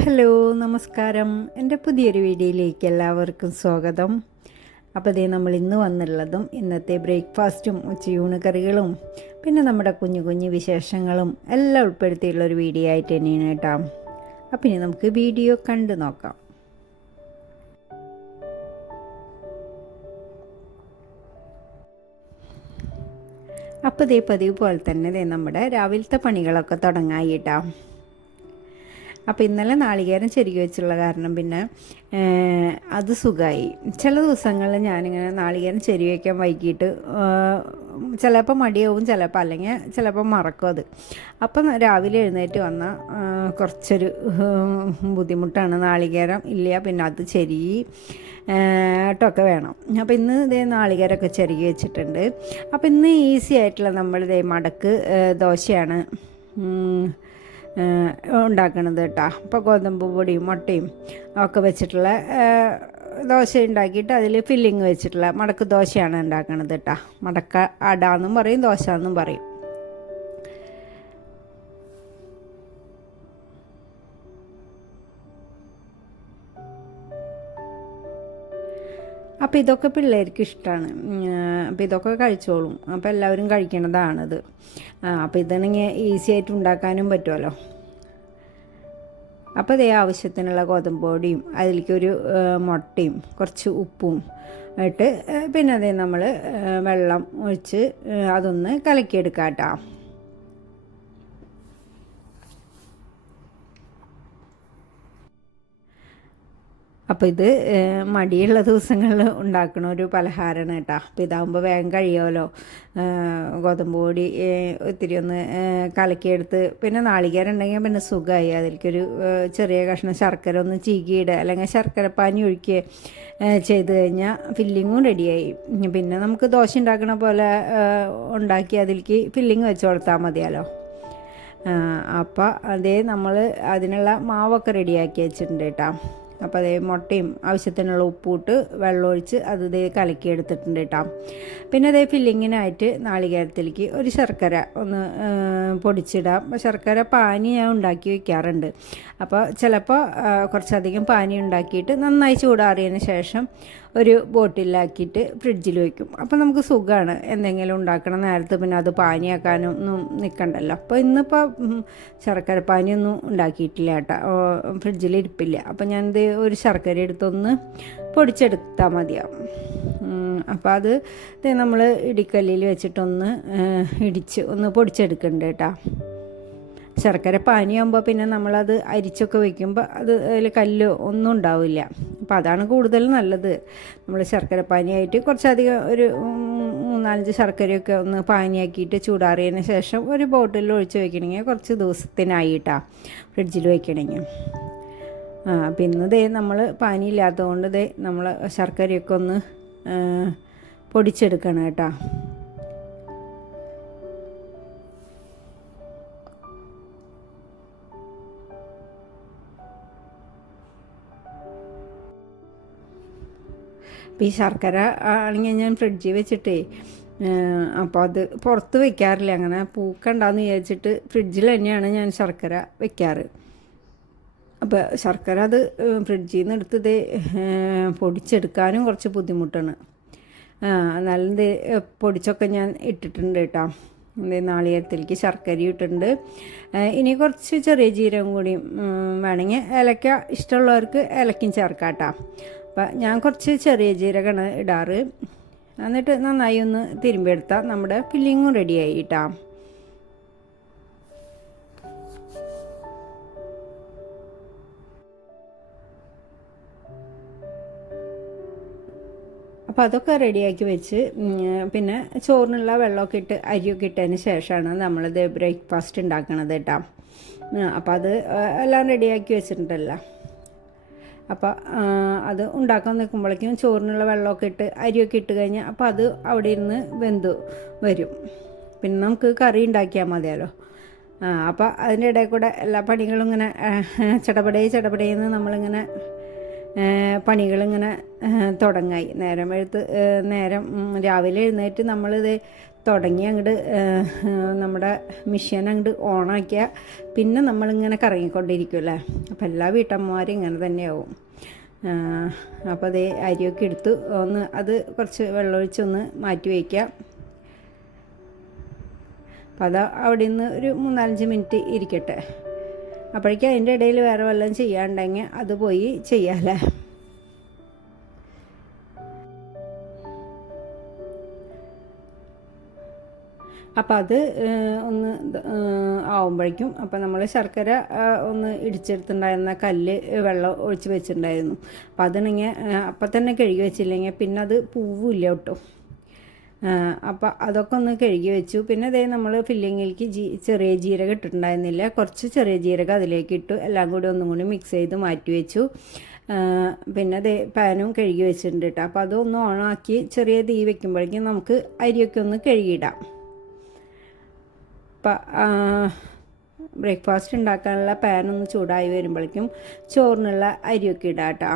Hello നമസ്കാരം. എന്റെ പുതിയൊരു വീഡിയോയിലേക്ക് എല്ലാവർക്കും സ്വാഗതം. അപ്പോൾ ഇതേ നമ്മൾ ഇന്ന് വന്നുള്ളതും ഇന്നത്തെ ബ്രേക്ക്ഫാസ്റ്റും ഉച്ചയൂണ് കറികളും പിന്നെ നമ്മുടെ കുഞ്ഞു കുഞ്ഞു വിശേഷങ്ങളും എല്ലാം ഉൾപ്പെടുത്തിയുള്ളൊരു വീഡിയോ ആയിട്ട് തന്നെയാണ് കേട്ടോ. അപ്പം ഇനി നമുക്ക് വീഡിയോ കണ്ടു നോക്കാം. അപ്പോൾ ഇതേ പതിവ് പോലെ തന്നെ നമ്മുടെ രാവിലത്തെ പണികളൊക്കെ തുടങ്ങായിട്ടാ അപ്പോൾ ഇന്നലെ നാളികേരം ചെരുകി വെച്ചുള്ള കാരണം പിന്നെ അത് സുഖമായി ചില ദിവസങ്ങളിൽ ഞാനിങ്ങനെ നാളികേരം ചെരുകി വയ്ക്കാൻ വൈകിട്ട് ചിലപ്പോൾ മടിയാവും ചിലപ്പോൾ അല്ലെങ്കിൽ ചിലപ്പോൾ മറക്കും അത്. അപ്പം രാവിലെ എഴുന്നേറ്റ് വന്ന കുറച്ചൊരു ബുദ്ധിമുട്ടാണ് നാളികേരം ഇല്ല പിന്നെ അത് ചെരുകി ട്ടൊക്കെ വേണം. അപ്പോൾ ഇന്ന് ഇതേ നാളികേരമൊക്കെ ചെരുകി വെച്ചിട്ടുണ്ട്. അപ്പോൾ ഇന്ന് ഈസി ആയിട്ടുള്ള നമ്മളിതേ മടക്ക് ദോശയാണ് ഉണ്ടാക്കണത് കേട്ടോ. അപ്പോൾ ഗോതമ്പ് പൊടിയും മുട്ടയും ഒക്കെ വെച്ചിട്ടുള്ള ദോശ ഉണ്ടാക്കിയിട്ട് അതിൽ ഫില്ലിങ് വെച്ചിട്ടുള്ള മടക്ക് ദോശയാണ് ഉണ്ടാക്കണത് കേട്ടോ. മടക്ക അട എന്നും പറയും ദോശ എന്നും പറയും. അപ്പോൾ ഇതൊക്കെ പിള്ളേർക്ക് ഇഷ്ടമാണ് അപ്പോൾ ഇതൊക്കെ കഴിച്ചോളും. അപ്പോൾ എല്ലാവരും കഴിക്കേണ്ടതാണത് അപ്പോൾ ഇതാണെങ്കിൽ ഈസി ആയിട്ട് ഉണ്ടാക്കാനും പറ്റുമല്ലോ അപ്പോൾ അതേ ആവശ്യത്തിനുള്ള ഗോതമ്പ് പൊടിയും അതിലേക്ക് ഒരു മുട്ടയും കുറച്ച് ഉപ്പും ഇട്ട് പിന്നെ അതേ നമ്മൾ വെള്ളം ഒഴിച്ച് അതൊന്ന് കലക്കിയെടുക്കാം കേട്ടോ അപ്പോൾ ഇത് മടിയുള്ള ദിവസങ്ങളിൽ ഉണ്ടാക്കണ ഒരു പലഹാരമാണ് കേട്ടോ. അപ്പോൾ ഇതാകുമ്പോൾ വേഗം കഴിയുമല്ലോ ഗോതമ്പ് പൊടി ഒത്തിരി ഒന്ന് കലക്കിയെടുത്ത് പിന്നെ നാളികേരം ഉണ്ടെങ്കിൽ പിന്നെ സുഖമായി. അതിലേക്കൊരു ചെറിയ കഷ്ണം ശർക്കര ഒന്ന് ചീകിയിടുക. അല്ലെങ്കിൽ ശർക്കരപ്പാനി ഒഴിക്കുക ചെയ്ത് കഴിഞ്ഞാൽ ഫില്ലിങ്ങും റെഡിയായി. പിന്നെ നമുക്ക് ദോശ ഉണ്ടാക്കണ പോലെ ഉണ്ടാക്കി അതിലേക്ക് ഫില്ലിങ് വെച്ച് കൊടുത്താൽ മതിയല്ലോ അപ്പോൾ അതേ നമ്മൾ അതിനുള്ള മാവൊക്കെ റെഡിയാക്കി വെച്ചിട്ടുണ്ട് കേട്ടോ. അപ്പോൾ അതേ മുട്ടയും ആവശ്യത്തിനുള്ള ഉപ്പിട്ട് വെള്ളമൊഴിച്ച് അത് ഇതേ കലക്കി എടുത്തിട്ടുണ്ട് കേട്ടോ. പിന്നെ അതേ ഫില്ലിങ്ങിനായിട്ട് നാളികേരത്തിലേക്ക് ഒരു ശർക്കര ഒന്ന് പൊടിച്ചിടാം. ശർക്കര പാനി ഞാൻ ഉണ്ടാക്കി വയ്ക്കാറുണ്ട് അപ്പോൾ ചിലപ്പോൾ കുറച്ചധികം പാനി ഉണ്ടാക്കിയിട്ട് നന്നായി ചൂടാറിയതിന് ശേഷം ഒരു ബോട്ടിലാക്കിയിട്ട് ഫ്രിഡ്ജിൽ വയ്ക്കും അപ്പോൾ നമുക്ക് സുഖമാണ് എന്തെങ്കിലും ഉണ്ടാക്കണം നേരത്ത് പിന്നെ അത് പാനിയാക്കാനും ഒന്നും നിൽക്കണ്ടല്ലോ അപ്പോൾ ഇന്നിപ്പോൾ ശർക്കര പാനിയൊന്നും ഉണ്ടാക്കിയിട്ടില്ല കേട്ടോ. ഫ്രിഡ്ജിൽ ഇരിപ്പില്ല. അപ്പോൾ ഞാനിത് ഒരു ശർക്കര എടുത്തൊന്ന് പൊടിച്ചെടുത്താൽ മതിയാവും. അപ്പോൾ അത് നമ്മൾ ഇടിക്കല്ലിൽ വെച്ചിട്ടൊന്ന് ഇടിച്ച് ഒന്ന് പൊടിച്ചെടുക്കണ്ട കേട്ടോ. ശർക്കര പാനിയാകുമ്പോൾ പിന്നെ നമ്മളത് അരിച്ചൊക്കെ വെക്കുമ്പോൾ അത് അതിൽ കല്ല് ഒന്നും ഉണ്ടാവില്ല. അപ്പോൾ അതാണ് കൂടുതൽ നല്ലത്. നമ്മൾ ശർക്കര പാനിയായിട്ട് കുറച്ചധികം ഒരു മൂന്നാലഞ്ച് ശർക്കരയൊക്കെ ഒന്ന് പാനിയാക്കിയിട്ട് ചൂടാറിയതിന് ശേഷം ഒരു ബോട്ടിലിൽ ഒഴിച്ച് വെക്കണമെങ്കിൽ കുറച്ച് ദിവസത്തിനായിട്ടാ ഫ്രിഡ്ജിൽ വെക്കണമെങ്കിൽ ആ പിന്നെ ദേ നമ്മൾ പാനി ഇല്ലാത്തതുകൊണ്ട് ദേ നമ്മൾ ശർക്കരയൊക്കെ ഒന്ന് പൊടിച്ചെടുക്കണം കേട്ടോ. അപ്പോൾ ഈ ശർക്കര ആണെങ്കിൽ ഞാൻ ഫ്രിഡ്ജിൽ വെച്ചിട്ടേ അപ്പോൾ അത് പുറത്ത് വെക്കാറില്ല. അങ്ങനെ പൂക്കണ്ടെന്ന് വിചാരിച്ചിട്ട് ഫ്രിഡ്ജിൽ തന്നെയാണ് ഞാൻ ശർക്കര വെക്കാറ്. അപ്പോൾ ശർക്കര അത് ഫ്രിഡ്ജിൽ നിന്ന് എടുത്തത് പൊടിച്ചെടുക്കാനും കുറച്ച് ബുദ്ധിമുട്ടാണ്. എന്നാലും ഇത് പൊടിച്ചൊക്കെ ഞാൻ ഇട്ടിട്ടുണ്ട് കേട്ടോ. എന്തേ നാളികേരത്തിലേക്ക് ശർക്കരയും ഇട്ടിട്ടുണ്ട്. ഇനി കുറച്ച് ചെറിയ ജീരകം കൂടി ഉം, വേണമെങ്കിൽ ഏലക്ക ഇഷ്ടമുള്ളവർക്ക് ഏലക്കയും ചേർക്കാം കേട്ടോ. അപ്പം ഞാൻ കുറച്ച് ചെറിയ ജീരകമാണ് ഇടാറ്. എന്നിട്ട് നന്നായി ഒന്ന് തിരുമ്പിയെടുത്താൽ നമ്മുടെ ഫില്ലിങ്ങും റെഡിയായി കേട്ടോ അപ്പോൾ അതൊക്കെ റെഡിയാക്കി വെച്ച് പിന്നെ ചോറിനുള്ള വെള്ളമൊക്കെ ഇട്ട് അരിയൊക്കെ ഇട്ടതിന് ശേഷമാണ് നമ്മളിത് ബ്രേക്ക്ഫാസ്റ്റ് ഉണ്ടാക്കണത് കേട്ടോ. അപ്പോൾ അത് എല്ലാം റെഡിയാക്കി വെച്ചിട്ടുണ്ടല്ലോ. അപ്പോൾ അത് ഉണ്ടാക്കാൻ നിൽക്കുമ്പോഴേക്കും ചോറിനുള്ള വെള്ളമൊക്കെ ഇട്ട് അരിയൊക്കെ ഇട്ട് കഴിഞ്ഞാൽ അപ്പോൾ അത് അവിടെ ഇരുന്ന് വെന്തു വരും. പിന്നെ നമുക്ക് കറി ഉണ്ടാക്കിയാൽ മതിയല്ലോ. അപ്പോൾ അതിന്റെ ഇടയിൽ കൂടെ എല്ലാ പണികളും ഇങ്ങനെ ചടപടേ ചടപടേന്ന് നമ്മളിങ്ങനെ പണികളിങ്ങനെ തുടങ്ങായി. നേരം എഴുത്ത് നേരം രാവിലെ എഴുന്നേറ്റ് നമ്മളിത് തുടങ്ങി അങ്ങോട്ട് നമ്മുടെ മിഷ്യൻ അങ്ങോട്ട് ഓണാക്കിയാൽ പിന്നെ നമ്മളിങ്ങനെ കറങ്ങിക്കൊണ്ടിരിക്കുമല്ലേ അപ്പോൾ എല്ലാ വീട്ടമ്മമാരും ഇങ്ങനെ തന്നെയാവും. അപ്പോൾ അതേ അരിയൊക്കെ എടുത്തു ഒന്ന് അത് കുറച്ച് വെള്ളമൊഴിച്ചൊന്ന് മാറ്റി വയ്ക്കാം. അപ്പോൾ അത് അവിടെ നിന്ന് ഒരു മൂന്നാലഞ്ച് മിനിറ്റ് ഇരിക്കട്ടെ. അപ്പോഴേക്കും അതിന്റെ ഇടയിൽ വേറെ വല്ലതും ചെയ്യാണ്ടെങ്കിൽ അത് പോയി ചെയ്യാമല്ലേ അപ്പോൾ അത് ഒന്ന് ആവുമ്പോഴേക്കും അപ്പോൾ നമ്മൾ ശർക്കര ഒന്ന് ഇടിച്ചെടുത്തിട്ടുണ്ടായിരുന്ന കല്ല് വെള്ളം ഒഴിച്ച് വെച്ചിട്ടുണ്ടായിരുന്നു അപ്പോൾ അതാണെങ്കിൽ അപ്പം തന്നെ കഴുകി വെച്ചില്ലെങ്കിൽ പിന്നെ അത് പൂവില്ല കേട്ടോ അപ്പോൾ അതൊക്കെ ഒന്ന് കഴുകി വെച്ചു. പിന്നെ അതേ നമ്മൾ ഫില്ലിങ്ങിലേക്ക് ജീ ചെറിയ ജീരകം ഇട്ടിട്ടുണ്ടായിരുന്നില്ല. കുറച്ച് ചെറിയ ജീരകം അതിലേക്ക് ഇട്ടു എല്ലാം കൂടി ഒന്നും കൂടി മിക്സ് ചെയ്ത് മാറ്റി വെച്ചു. പിന്നെ അതേ പാനും കഴുകി വെച്ചിട്ടുണ്ട് കേട്ടോ അപ്പോൾ അതൊന്ന് ഓണാക്കി ചെറിയ തീ വെക്കുമ്പോഴേക്കും നമുക്ക് അരിയൊക്കെ ഒന്ന് കഴുകിയിടാം ബ്രേക്ക്ഫാസ്റ്റ് ഉണ്ടാക്കാനുള്ള പാനൊന്ന് ചൂടായി വരുമ്പോഴേക്കും ചോറിനുള്ള അരിയൊക്കെ ഇടാം കേട്ടോ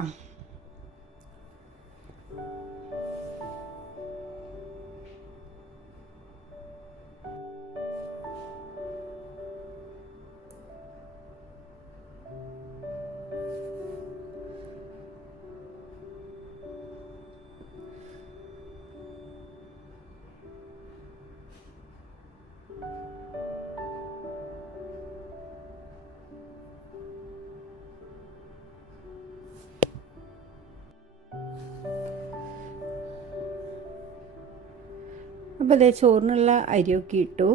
അപ്പോൾ അതേ ചോറിനുള്ള അരിയൊക്കെ ഇട്ടു.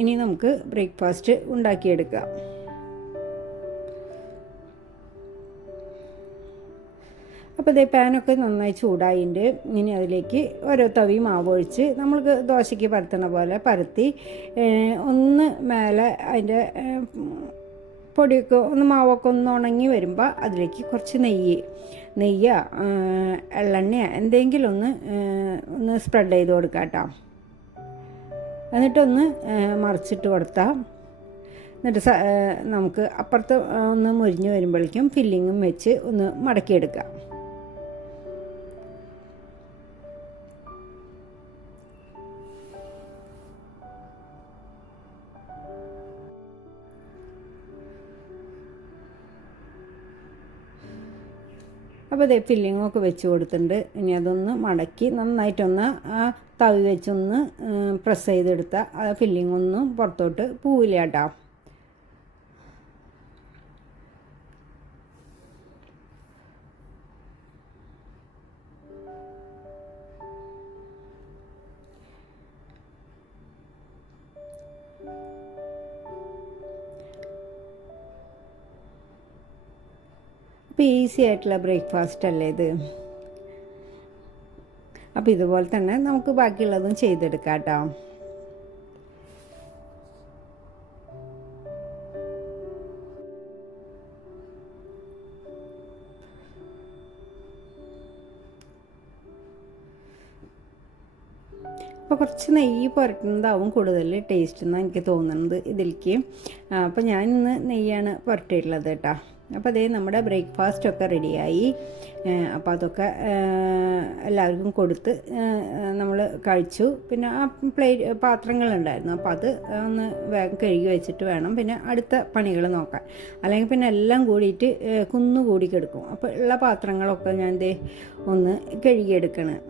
ഇനി നമുക്ക് ബ്രേക്ക്ഫാസ്റ്റ് ഉണ്ടാക്കിയെടുക്കാം. അപ്പോൾ ഇതേ പാനൊക്കെ നന്നായി ചൂടായിട്ടുണ്ട് ഇനി അതിലേക്ക് ഓരോ തവി മാവ് ഒഴിച്ച് നമ്മൾക്ക് ദോശയ്ക്ക് പരത്തണ പോലെ പരത്തി ഒന്ന് മേലെ അതിന്റെ പൊടിയൊക്കെ ഒന്ന് മാവൊക്കെ ഒന്ന് ഉണങ്ങി വരുമ്പോൾ അതിലേക്ക് കുറച്ച് നെയ്യ് നെയ്യ എള്ളെണ്ണയോ എന്തെങ്കിലും ഒന്ന് ഒന്ന് സ്പ്രെഡ് ചെയ്ത് കൊടുക്കാം കേട്ടോ എന്നിട്ടൊന്ന് മറിച്ചിട്ട് കൊടുത്താൽ എന്നിട്ട് നമുക്ക് അപ്പുറത്ത് ഒന്ന് മുരിഞ്ഞ് വരുമ്പോഴേക്കും ഫില്ലിങ്ങും വെച്ച് ഒന്ന് മടക്കിയെടുക്കാം. അപ്പോൾ ഇതേ ഫില്ലിങ്ങൊക്കെ വെച്ച് കൊടുത്തിട്ടുണ്ട്. ഇനി അതൊന്ന് മടക്കി നന്നായിട്ടൊന്ന് ആ തവി വെച്ചൊന്ന് പ്രസ് ചെയ്തെടുത്ത ആ ഫില്ലിംഗ് ഒന്ന് പുറത്തോട്ട് പോവില്ല കേട്ടോ. അപ്പോൾ ഈസി ആയിട്ടുള്ള ബ്രേക്ക്ഫാസ്റ്റ് അല്ലേ ഇത്? അപ്പോൾ ഇതുപോലെ തന്നെ നമുക്ക് ബാക്കിയുള്ളതും ചെയ്തെടുക്കാം കേട്ടോ. അപ്പോൾ കുറച്ച് നെയ്യ് പുരട്ടുന്നതാവും കൂടുതൽ ടേസ്റ്റ് എന്നാണ് എനിക്ക് തോന്നുന്നത് ഇതിലേക്ക്. അപ്പോൾ ഞാൻ ഇന്ന് നെയ്യാണ് പുരട്ടിയിട്ടുള്ളത് കേട്ടോ. അപ്പോൾ അതേ നമ്മുടെ ബ്രേക്ക്ഫാസ്റ്റ് ഒക്കെ റെഡിയായി അപ്പോൾ അതൊക്കെ എല്ലാവർക്കും കൊടുത്ത് നമ്മൾ കഴിച്ചു. പിന്നെ ആ പ്ലേറ്റ് പാത്രങ്ങളുണ്ടായിരുന്നു. അപ്പോൾ അത് ഒന്ന് വേഗം കഴുകി വെച്ചിട്ട് വേണം. പിന്നെ അടുത്ത പണികൾ നോക്കാൻ. അല്ലെങ്കിൽ പിന്നെ എല്ലാം കൂടിയിട്ട് കുന്നുകൂടി കിടക്കും. അപ്പോൾ ഉള്ള പാത്രങ്ങളൊക്കെ ഞാൻ ദേ ഒന്ന് കഴുകിയെടുക്കണം.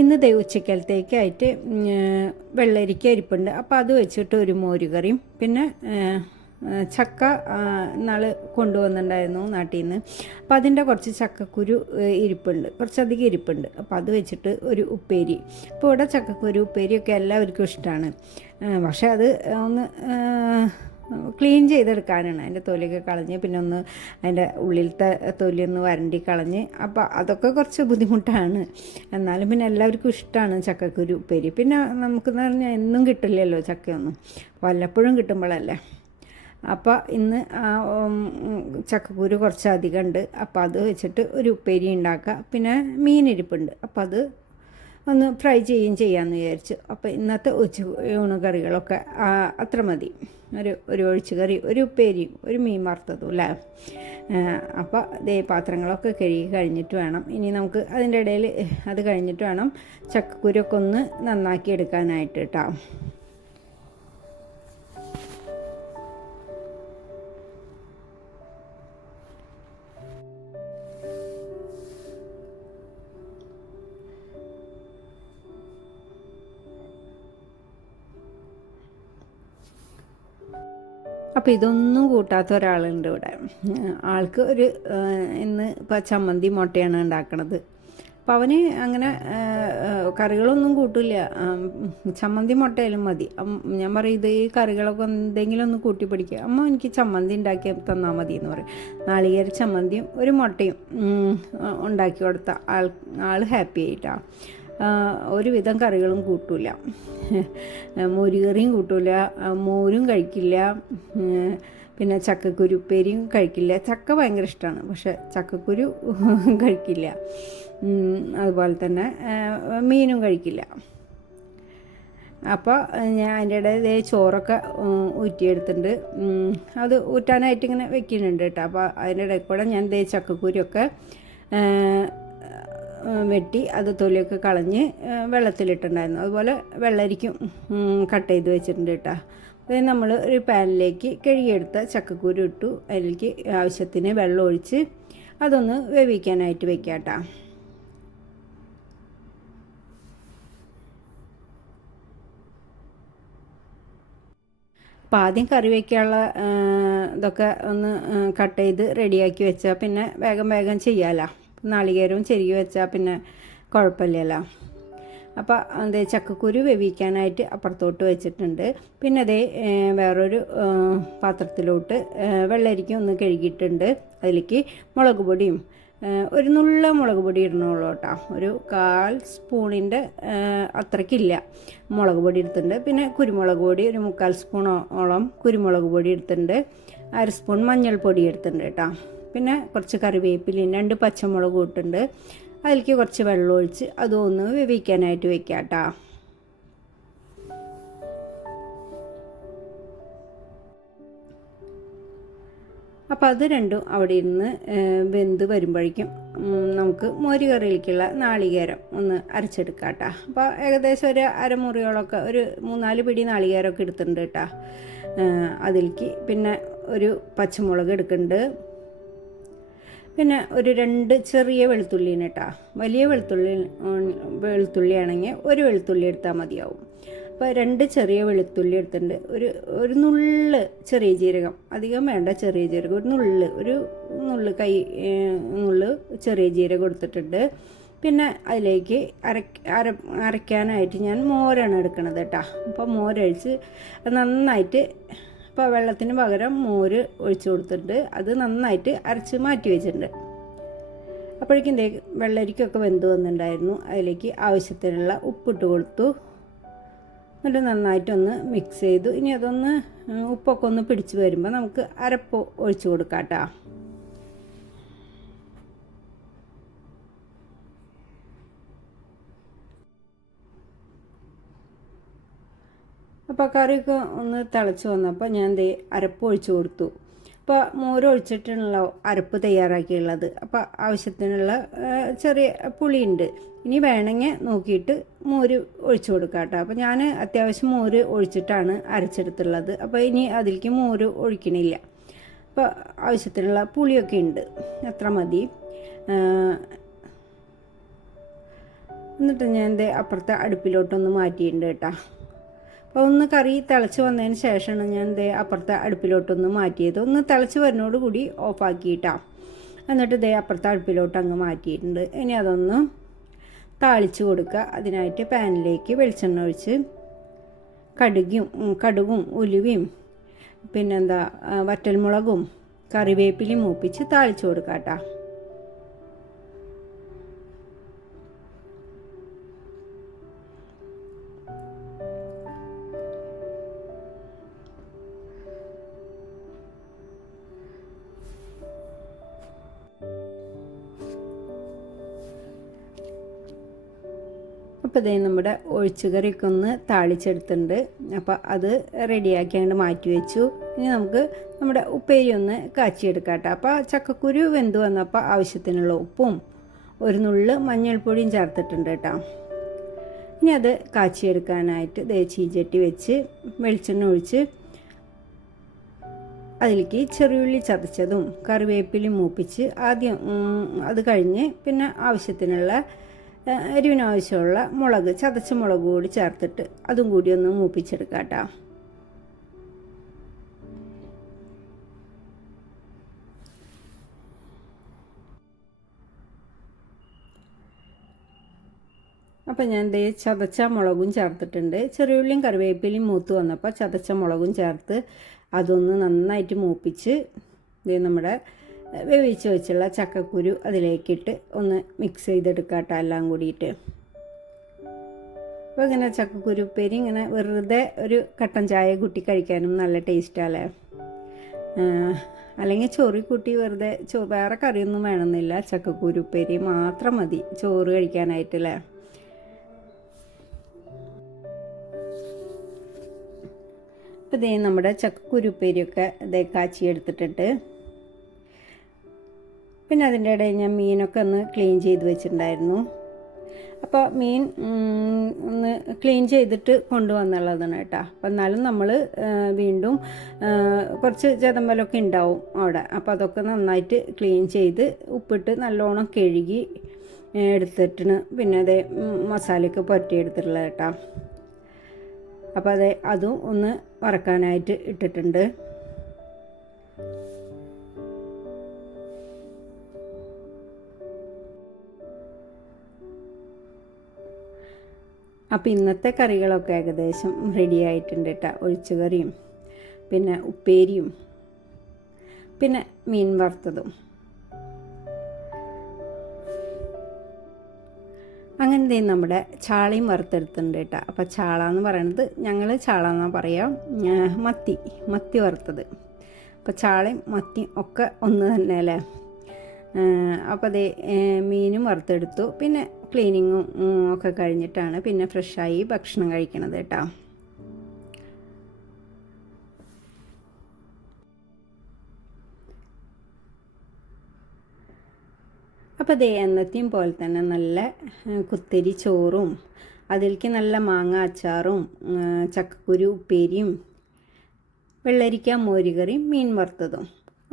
ഇന്ന് ദേ ഉച്ചക്കലത്തേക്കായിട്ട് വെള്ളരിക്ക അരിപ്പുണ്ട്. അപ്പോൾ അത് വെച്ചിട്ട് ഒരു മോരുകറിയും. പിന്നെ ചക്ക നാൾ കൊണ്ടുവന്നിട്ടുണ്ടായിരുന്നു നാട്ടിൽ നിന്ന് അപ്പം അതിന്റെ കുറച്ച് ചക്കക്കുരു ഇരിപ്പുണ്ട്. കുറച്ചധികം ഇരിപ്പുണ്ട്. അപ്പോൾ അത് വെച്ചിട്ട് ഒരു ഉപ്പേരി. അപ്പോൾ ഇവിടെ ചക്കക്കുരു ഉപ്പേരിയൊക്കെ എല്ലാവർക്കും ഇഷ്ടമാണ് പക്ഷേ അത് ഒന്ന് ക്ലീൻ ചെയ്തെടുക്കാനാണ്. അതിന്റെ തൊലിയൊക്കെ കളഞ്ഞ് പിന്നെ ഒന്ന് അതിന്റെ ഉള്ളിലത്തെ തൊലി ഒന്ന് വരണ്ടി കളഞ്ഞ്. അപ്പോൾ അതൊക്കെ കുറച്ച് ബുദ്ധിമുട്ടാണ്. എന്നാലും പിന്നെ എല്ലാവർക്കും ഇഷ്ടമാണ് ചക്കക്കുരു ഉപ്പേരി. പിന്നെ നമുക്കെന്ന് പറഞ്ഞാൽ എന്നും കിട്ടില്ലല്ലോ ചക്കയൊന്നും. വല്ലപ്പോഴും കിട്ടുമ്പോഴല്ലേ അപ്പോൾ ഇന്ന് ആ ചക്കക്കുരു കുറച്ചധികം ഉണ്ട് അപ്പോൾ അത് വെച്ചിട്ട് ഒരു ഉപ്പേരി ഉണ്ടാക്കുക പിന്നെ മീനിരിപ്പുണ്ട് അപ്പോൾ അത് ഒന്ന് ഫ്രൈ ചെയ്യുകയും ചെയ്യാമെന്ന് വിചാരിച്ചു. അപ്പോൾ ഇന്നത്തെ ഉച്ച ഊണ് കറികളൊക്കെ അത്ര മതി. ഒരു ഒരു ഒഴിച്ചു കറി ഒരു ഉപ്പേരി ഒരു മീൻ വറുത്തതും അല്ലേ? അപ്പോൾ ദേ പാത്രങ്ങളൊക്കെ കഴുകി കഴിഞ്ഞിട്ട് വേണം. ഇനി നമുക്ക് അതിന്റെ ഇടയിൽ അത് കഴിഞ്ഞിട്ട് വേണം ചക്കക്കുരൊക്കെ ഒന്ന് നന്നാക്കി എടുക്കാനായിട്ട് കേട്ടോ അപ്പോൾ ഇതൊന്നും കൂട്ടാത്ത ഒരാളുണ്ട് ഇവിടെ. ആൾക്ക് ഒരു ഇന്ന് ഇപ്പോൾ ചമ്മന്തി മുട്ടയാണ് ഉണ്ടാക്കണത്. അപ്പോൾ അവന് അങ്ങനെ കറികളൊന്നും കൂട്ടില്ല. ചമ്മന്തി മുട്ടയാലും മതി. ഞാൻ പറയും ഇത് ഈ കറികളൊക്കെ എന്തെങ്കിലും ഒന്ന് കൂട്ടി പിടിക്കുക അമ്മ എനിക്ക് ചമ്മന്തി ഉണ്ടാക്കി തന്നാൽ മതി എന്ന് പറയും. നാളികേര ചമ്മന്തിയും ഒരു മുട്ടയും ഉണ്ടാക്കി കൊടുത്ത ആൾ ആൾ ഹാപ്പി ആയിട്ടാണ് ഒരുവിധം കറികളും കൂട്ടൂല. മോരുകറിയും കൂട്ടൂല മോരും കഴിക്കില്ല പിന്നെ ചക്കക്കുരു ഉപ്പേരിയും കഴിക്കില്ല. ചക്ക ഭയങ്കര ഇഷ്ടമാണ് പക്ഷെ ചക്കക്കുരു കഴിക്കില്ല. അതുപോലെ തന്നെ മീനും കഴിക്കില്ല. അപ്പോൾ ഞാൻ അതിന്റെ ഇടയിൽ ചോറൊക്കെ ഊറ്റിയെടുത്തിട്ടുണ്ട്. അത് ഊറ്റാനായിട്ട് ഇങ്ങനെ വെക്കുന്നുണ്ട് കേട്ടോ. അപ്പോൾ അതിന്റെ ഇടയിൽ കൂടെ ഞാൻ ദേ ചക്കക്കുരിയൊക്കെ വെട്ടി അത് തൊലിയൊക്കെ കളഞ്ഞ് വെള്ളത്തിലിട്ടുണ്ടായിരുന്നു. അതുപോലെ വെള്ളരിക്കും കട്ട് ചെയ്ത് വെച്ചിട്ടുണ്ട് കേട്ടോ. അത് നമ്മൾ ഒരു പാനിലേക്ക് കഴുകിയെടുത്ത ചക്കക്കുരു ഇട്ടു. അതിലേക്ക് ആവശ്യത്തിന് വെള്ളം ഒഴിച്ച് അതൊന്ന് വേവിക്കാനായിട്ട് വെക്കാം കേട്ടോ. അപ്പോൾ ആദ്യം കറി വയ്ക്കാനുള്ള ഇതൊക്കെ ഒന്ന് കട്ട് ചെയ്ത് റെഡിയാക്കി വെച്ചാൽ പിന്നെ വേഗം വേഗം ചെയ്യാമല്ലോ നാളികേരവും ചെരുകി വെച്ചാൽ പിന്നെ കുഴപ്പമില്ലല്ലോ. അപ്പോൾ അതേ ചക്കക്കുരു വേവിക്കാനായിട്ട് അപ്പുറത്തോട്ട് വെച്ചിട്ടുണ്ട്. പിന്നെ അതേ വേറൊരു പാത്രത്തിലോട്ട് വെള്ളരിക്ക ഒന്ന് കഴുകിയിട്ടുണ്ട്. അതിലേക്ക് മുളക് പൊടിയും ഒരു നുള്ള മുളക് പൊടി ഇടണുള്ളൂ കേട്ടോ. ഒരു കാൽ സ്പൂണിന്റെ അത്രയ്ക്കില്ല മുളക് പൊടി എടുത്തിട്ടുണ്ട്. പിന്നെ കുരുമുളക് പൊടി ഒരു മുക്കാൽ സ്പൂണോളം കുരുമുളക് പൊടി എടുത്തിട്ടുണ്ട്. അര സ്പൂൺ മഞ്ഞൾപ്പൊടി എടുത്തിട്ടുണ്ട് കേട്ടോ. പിന്നെ കുറച്ച് കറിവേപ്പിലയും രണ്ട് പച്ചമുളക് ഇട്ടുണ്ട് അതിലേക്ക് കുറച്ച് വെള്ളം ഒഴിച്ച് അതൊന്ന് വേവിക്കാനായിട്ട് വെക്കാം കേട്ടോ അപ്പോൾ അത് രണ്ടും അവിടെ ഇരുന്ന് വെന്ത് വരുമ്പോഴേക്കും നമുക്ക് മോര് കറിയിലേക്കുള്ള നാളികേരം ഒന്ന് അരച്ചെടുക്കാം കേട്ടോ അപ്പോൾ ഏകദേശം ഒരു അരമുറിയോളമൊക്കെ ഒരു മൂന്നാൽ പിടി നാളികേരമൊക്കെ എടുത്തിട്ടുണ്ട് കേട്ടോ. അതിലേക്ക് പിന്നെ ഒരു പച്ചമുളക് എടുക്കുന്നുണ്ട്. പിന്നെ ഒരു രണ്ട് ചെറിയ വെളുത്തുള്ളിന് കേട്ടോ വലിയ വെളുത്തുള്ളി വെളുത്തുള്ളിയാണെങ്കിൽ ഒരു വെളുത്തുള്ളി എടുത്താൽ മതിയാവും. അപ്പോൾ രണ്ട് ചെറിയ വെളുത്തുള്ളി എടുത്തിട്ടുണ്ട്. ഒരു ഒരു നുള്ള് ചെറിയ ജീരകം. അധികം വേണ്ട ചെറിയ ജീരകം. ഒരു നുള്ള് ഒരു നുള്ള് കൈ നുള്ള് ചെറിയ ജീരകം എടുത്തിട്ടുണ്ട്. പിന്നെ അതിലേക്ക് അര അര അരയ്ക്കാനായിട്ട് ഞാൻ മോരാണ് എടുക്കണത് കേട്ടോ അപ്പോൾ മോരഴിച്ച് നന്നായിട്ട് അപ്പോൾ വെള്ളത്തിന് പകരം മോര് ഒഴിച്ചു കൊടുത്തിട്ടുണ്ട്. അത് നന്നായിട്ട് അരച്ച് മാറ്റി വെച്ചിട്ടുണ്ട്. അപ്പോഴേക്കും ദേ വെള്ളരിക്കൊക്കെ വെന്ത് വന്നിട്ടുണ്ടായിരുന്നു. അതിലേക്ക് ആവശ്യത്തിനുള്ള ഉപ്പിട്ട് കൊടുത്തു. എന്നിട്ട് നന്നായിട്ടൊന്ന് മിക്സ് ചെയ്തു. ഇനി അതൊന്ന് ഉപ്പൊക്കെ ഒന്ന് പിടിച്ച് വരുമ്പോൾ നമുക്ക് അരപ്പ് ഒഴിച്ചു കൊടുക്കാം കേട്ടോ അപ്പോൾ കറിയൊക്കെ ഒന്ന് തിളച്ച് വന്നപ്പോൾ ഞാൻ ദേ അരപ്പ് ഒഴിച്ച് കൊടുത്തു. അപ്പോൾ മോര് ഒഴിച്ചിട്ടുള്ള അരപ്പ് തയ്യാറാക്കിയുള്ളത്. അപ്പോൾ ആവശ്യത്തിനുള്ള ചെറിയ പുളിയുണ്ട്. ഇനി വേണമെങ്കിൽ നോക്കിയിട്ട് മോര് ഒഴിച്ചു കൊടുക്കാം കേട്ടോ. അപ്പോൾ ഞാൻ അത്യാവശ്യം മോര് ഒഴിച്ചിട്ടാണ് അരച്ചെടുത്തുള്ളത്. അപ്പോൾ ഇനി അതിലേക്ക് മോര് ഒഴിക്കണില്ല. അപ്പോൾ ആവശ്യത്തിനുള്ള പുളിയൊക്കെ ഉണ്ട്. അത്ര മതി. എന്നിട്ട് ഞാൻ എന്റെ അപ്പുറത്തെ അടുപ്പിലോട്ടൊന്ന് മാറ്റിയിട്ടുണ്ട് കേട്ടോ. അപ്പോൾ ഒന്ന് കറി തിളച്ച് വന്നതിന് ശേഷമാണ് ഞാൻ ദേ അപ്പുറത്തെ അടുപ്പിലോട്ടൊന്ന് മാറ്റിയത്. ഒന്ന് തിളച്ച് വരുന്നോട് കൂടി ഓഫാക്കിയിട്ടാ എന്നിട്ട് ദേ അപ്പുറത്തെ അടുപ്പിലോട്ട് അങ്ങ് മാറ്റിയിട്ടുണ്ട്. ഇനി അതൊന്ന് താളിച്ച് കൊടുക്കുക. അതിനായിട്ട് പാനിലേക്ക് വെളിച്ചെണ്ണ ഒഴിച്ച് കടുകും കടുകും ഉലുവയും പിന്നെന്താ വറ്റൽമുളകും കറിവേപ്പിലയും മൂപ്പിച്ച് താളിച്ച് കൊടുക്കാം കേട്ടോ അപ്പോൾ ഇതേ നമ്മുടെ ഒഴിച്ചുകറിയൊക്കെ ഒന്ന് താളിച്ചെടുത്തിട്ടുണ്ട്. അപ്പോൾ അത് റെഡിയാക്കി അങ്ങോട്ട് മാറ്റി വെച്ചു. ഇനി നമുക്ക് നമ്മുടെ ഉപ്പേരി ഒന്ന് കാച്ചിയെടുക്കാം കേട്ടോ അപ്പോൾ ചക്കക്കുരു വെന്ത് വന്നപ്പോൾ ആവശ്യത്തിനുള്ള ഉപ്പും ഒരു നുള്ള് മഞ്ഞൾപ്പൊടിയും ചേർത്തിട്ടുണ്ട് കേട്ടോ. ഇനി അത് കാച്ചിയെടുക്കാനായിട്ട് ദേ ചീചട്ടി വെച്ച് വെളിച്ചെണ്ണ ഒഴിച്ച് അതിലേക്ക് ചെറിയുള്ളി ചതച്ചതും കറിവേപ്പിലും മൂപ്പിച്ച് ആദ്യം അത് കഴിഞ്ഞ് പിന്നെ ആവശ്യത്തിനുള്ള എരിവിനാവശ്യമുള്ള മുളക് ചതച്ച മുളക് കൂടി ചേർത്തിട്ട് അതും കൂടി ഒന്ന് മൂപ്പിച്ചെടുക്കാം കേട്ടോ. അപ്പം ഞാൻ ദേ ചതച്ച മുളകും ചേർത്തിട്ടുണ്ട്. ചെറിയുള്ളിയും കറിവേപ്പിലയും മൂത്ത് വന്നപ്പോൾ ചതച്ച മുളകും ചേർത്ത് അതൊന്ന് നന്നായിട്ട് മൂപ്പിച്ച് ദേ നമ്മുടെ വേവിച്ച് വെച്ചുള്ള ചക്കക്കുരു അതിലേക്കിട്ട് ഒന്ന് മിക്സ് ചെയ്തെടുക്കാം കേട്ടോ എല്ലാം കൂടിയിട്ട്. അപ്പോൾ ഇങ്ങനെ ചക്കക്കുരു ഉപ്പേരി ഇങ്ങനെ വെറുതെ ഒരു കട്ടൻ ചായ കൂട്ടി കഴിക്കാനും നല്ല ടേസ്റ്റാല്ലേ അല്ലെങ്കിൽ ചോറി കൂട്ടി വെറുതെ ചോ വേറെ കറിയൊന്നും വേണമെന്നില്ല. ചക്കക്കുരു ഉപ്പേരി മാത്രം മതി ചോറ് കഴിക്കാനായിട്ടല്ലേ അപ്പോൾ ഇതേ നമ്മുടെ ചക്കക്കുരുപ്പേരിയൊക്കെ ഇതേ കാച്ചി എടുത്തിട്ടുണ്ട് പിന്നെ അതിന്റെ ഇടയിൽ ഞാൻ മീനൊക്കെ ഒന്ന് ക്ലീൻ ചെയ്ത് വെച്ചിട്ടുണ്ടായിരുന്നു. അപ്പോൾ മീൻ ഒന്ന് ക്ലീൻ ചെയ്തിട്ട് കൊണ്ടുവന്നുള്ളതാണ് കേട്ടോ. അപ്പോൾ എന്നാലും നമ്മൾ വീണ്ടും കുറച്ച് ചതമ്പലൊക്കെ ഉണ്ടാവും അവിടെ. അപ്പോൾ അതൊക്കെ നന്നായിട്ട് ക്ലീൻ ചെയ്ത് ഉപ്പിട്ട് നല്ലോണം കഴുകി എടുത്തിട്ടാണ് പിന്നെ അതേ മസാലയൊക്കെ പുരട്ടിയെടുത്തിട്ടുള്ളത് കേട്ടോ. അപ്പോൾ അതെ അതും ഒന്ന് വറക്കാനായിട്ട് ഇട്ടിട്ടുണ്ട്. അപ്പോൾ ഇന്നത്തെ കറികളൊക്കെ ഏകദേശം റെഡി ആയിട്ടുണ്ട് കേട്ടോ ഒഴിച്ചുകറിയും പിന്നെ ഉപ്പേരിയും പിന്നെ മീൻ വറുത്തതും. അങ്ങനെ നമ്മുടെ ചാളയും വറുത്തെടുത്തിട്ടുണ്ട് കേട്ടോ അപ്പോൾ ചാള എന്ന് പറയുന്നത് ഞങ്ങൾ ചാള എന്നാണ് പറയാം മത്തി മത്തി വറുത്തത്. അപ്പോൾ ചാളയും മത്തിയും ഒക്കെ ഒന്ന് തന്നെ അല്ലേ? അപ്പോൾ അതേ മീനും വറുത്തെടുത്തു. പിന്നെ ക്ലീനിങ്ങും ഒക്കെ കഴിഞ്ഞിട്ടാണ് പിന്നെ ഫ്രഷായി ഭക്ഷണം കഴിക്കണത് കേട്ടോ. അപ്പോൾ ദേ എന്നത്തെയും പോലെ തന്നെ നല്ല കുത്തരി ചോറും അതിലേക്ക് നല്ല മാങ്ങ അച്ചാറും ചക്കക്കുരു ഉപ്പേരിയും വെള്ളരിക്ക മോരുകറിയും മീൻ വറുത്തതും.